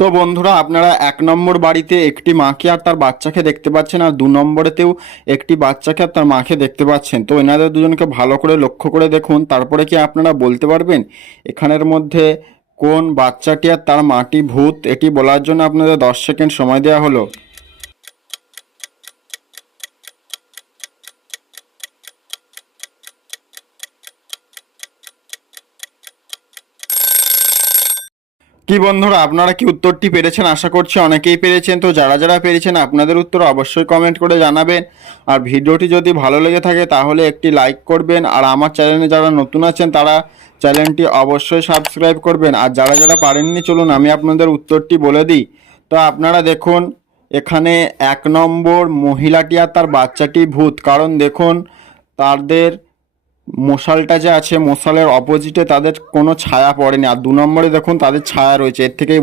তো বন্ধুরা, আপনারা 1 নম্বর বাড়িতে একটি মাকে আর তার বাচ্চাকে দেখতে পাচ্ছেন, আর 2 নম্বরেতেও একটি বাচ্চাকে আর তার মাকে দেখতে পাচ্ছেন। তো এনাদের দুজনকে ভালো করে লক্ষ্য করে দেখুন, তারপরে কি আপনারা বলতে পারবেন এখানের মধ্যে কোন বাচ্চাটি আর তার মাটি ভূত? এটি বলার জন্য আপনাদের 10 সেকেন্ড সময় দেওয়া হলো। কি বন্ধুরা, আপনারা কি উত্তরটি পেরেছেন? আশা করছি অনেকেই পেরেছেন। তো যারা যারা পেরেছেন আপনাদের উত্তর অবশ্যই কমেন্ট করে জানাবেন। আর ভিডিওটি যদি ভালো লেগে থাকে তাহলে একটি লাইক করবেন। আর আমার চ্যানেলে যারা নতুন আছেন তারা চ্যানেলটি অবশ্যই সাবস্ক্রাইব করবেন। আর যারা যারা পারেননি, চলুন আমি আপনাদের উত্তরটি বলে দিই। তো আপনারা দেখুন, এখানে 1 নম্বর মহিলাটি আর তার বাচ্চাটি ভূত, কারণ দেখুন তাদের মশালটা যে আছে, মশালের অপোজিটে তাদের কোনো ছায়া পড়েনি। আর 2 নম্বরে দেখুন তাদের ছায়া রয়েছে, এর থেকেই